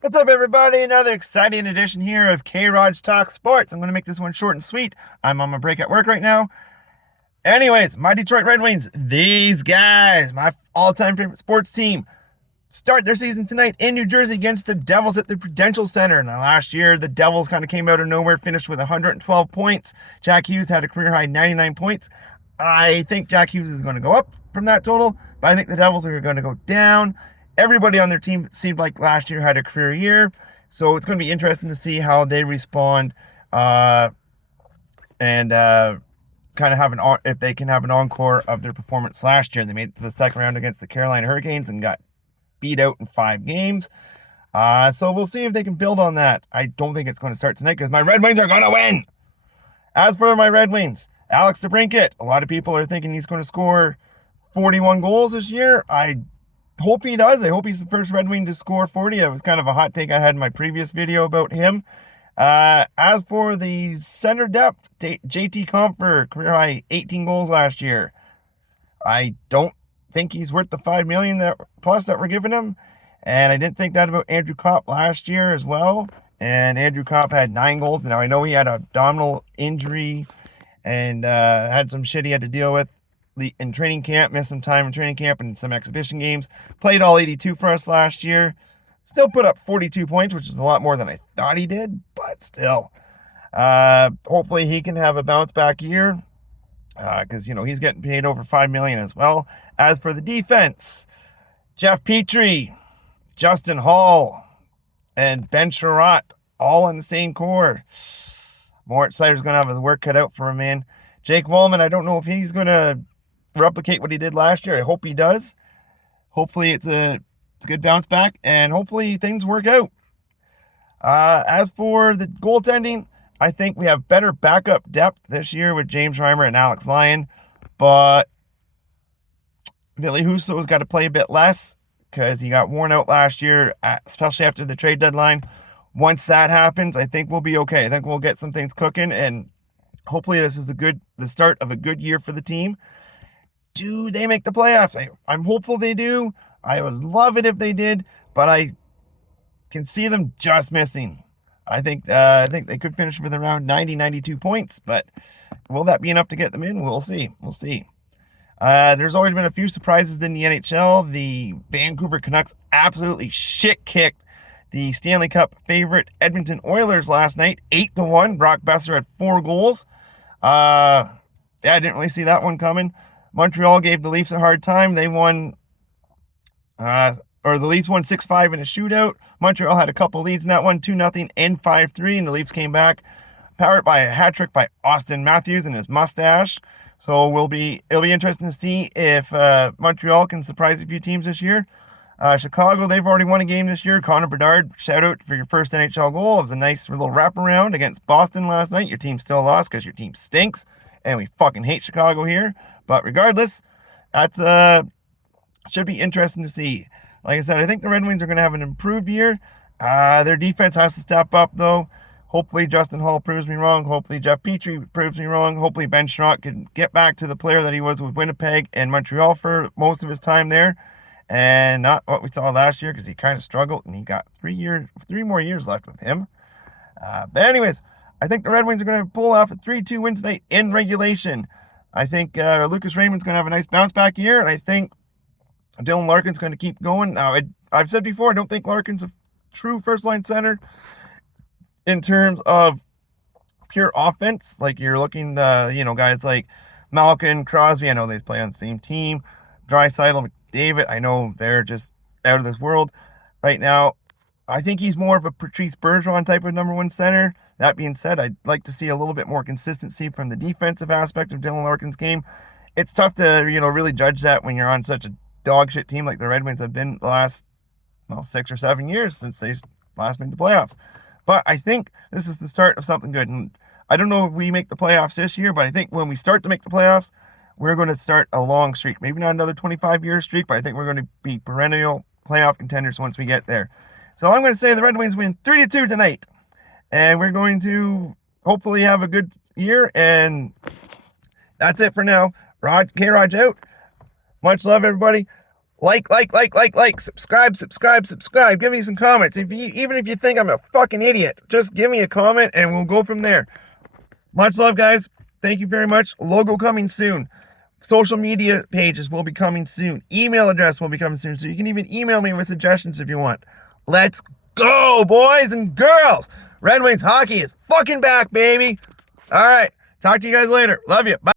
What's up, everybody? Another exciting edition here of KROG Talks Sports. I'm going to make this one short and sweet. I'm on my break at work right now. Anyways, my Detroit Red Wings, these guys, my all-time favorite sports team, start their season tonight in New Jersey against the Devils at the Prudential Center. Now, last year, the Devils kind of came out of nowhere, finished with 112 points. Jack Hughes had a career-high 99 points. I think Jack Hughes is going to go up from that total, but I think the Devils are going to go down. Everybody on their team seemed like last year had a career year, so it's going to be interesting to see how they respond and kind of have if they can have an encore of their performance last year. They made it to the second round against the Carolina Hurricanes and got beat out in 5 games. So we'll see if they can build on that. I don't think it's going to start tonight because my Red Wings are going to win. As for my Red Wings, Alex DeBrincat, a lot of people are thinking he's going to score 41 goals this year. I hope he does. I hope he's the first Red Wing to score 40. It was kind of a hot take I had in my previous video about him. As for the center depth, JT Compher, career high 18 goals last year. I don't think he's worth the $5 million plus that we're giving him. And I didn't think that about Andrew Kopp last year as well. And Andrew Kopp had 9 goals. Now, I know he had an abdominal injury and had some shit he had to deal with in training camp, missed some time in training camp and some exhibition games. Played all 82 for us last year. Still put up 42 points, which is a lot more than I thought he did, but still. Hopefully he can have a bounce back year because, he's getting paid over $5 million as well. As for the defense, Jeff Petrie, Justin Hall, and Ben Sherratt, all in the same core. Moritz Seider's going to have his work cut out for him, man. Jake Wallman, I don't know if he's going to replicate what he did last year. I hope he does. Hopefully it's a good bounce back, and hopefully things work out. As for the goaltending, I think we have better backup depth this year with James Reimer and Alex Lyon, but Ville Husso's got to play a bit less because he got worn out last year, especially after the trade deadline. Once that happens, I think we'll be okay. I think we'll get some things cooking, and hopefully this is the start of a good year for the team. Do they make the playoffs? I'm hopeful they do. I would love it if they did, but I can see them just missing. I think they could finish with around 90, 92 points, but will that be enough to get them in? We'll see. There's always been a few surprises in the NHL. The Vancouver Canucks absolutely shit-kicked the Stanley Cup favorite Edmonton Oilers last night, 8-1. Brock Besser had 4 goals. I didn't really see that one coming. Montreal gave the Leafs a hard time. They won, the Leafs won 6-5 in a shootout. Montreal had a couple leads in that one, 2-0 and 5-3, and the Leafs came back, powered by a hat trick by Austin Matthews and his mustache. So it'll be interesting to see if Montreal can surprise a few teams this year. Chicago, they've already won a game this year. Connor Bedard, shout out for your first NHL goal. It was a nice little wraparound against Boston last night. Your team still lost because your team stinks, and we fucking hate Chicago here. But regardless, that's should be interesting to see. Like I said, I think the Red Wings are going to have an improved year. Their defense has to step up, though. Hopefully Justin Hall proves me wrong. Hopefully Jeff Petrie proves me wrong. Hopefully Ben Sherratt can get back to the player that he was with Winnipeg and Montreal for most of his time there. And not what we saw last year because he kind of struggled and he got 3 more years left with him. But anyways, I think the Red Wings are going to pull off a 3-2 win tonight in regulation. I think Lucas Raymond's going to have a nice bounce back year, and I think Dylan Larkin's going to keep going. Now, I've said before, I don't think Larkin's a true first-line center in terms of pure offense. Like, you're looking, guys like Malkin, Crosby, I know they play on the same team. Draisaitl, McDavid, I know they're just out of this world right now. I think he's more of a Patrice Bergeron type of number one center. That being said, I'd like to see a little bit more consistency from the defensive aspect of Dylan Larkin's game. It's tough to, really judge that when you're on such a dog shit team like the Red Wings have been the last 6 or 7 years since they last made the playoffs. But I think this is the start of something good. And I don't know if we make the playoffs this year, but I think when we start to make the playoffs, we're going to start a long streak. Maybe not another 25-year streak, but I think we're going to be perennial playoff contenders once we get there. So I'm going to say the Red Wings win 3-2 tonight. And we're going to hopefully have a good year. And that's it for now. KROG out. Much love, everybody. Subscribe. Give me some comments. Even if you think I'm a fucking idiot, just give me a comment and we'll go from there. Much love, guys. Thank you very much. Logo coming soon. Social media pages will be coming soon. Email address will be coming soon. So you can even email me with suggestions if you want. Let's go, boys and girls. Red Wings hockey is fucking back, baby. All right. Talk to you guys later. Love you. Bye.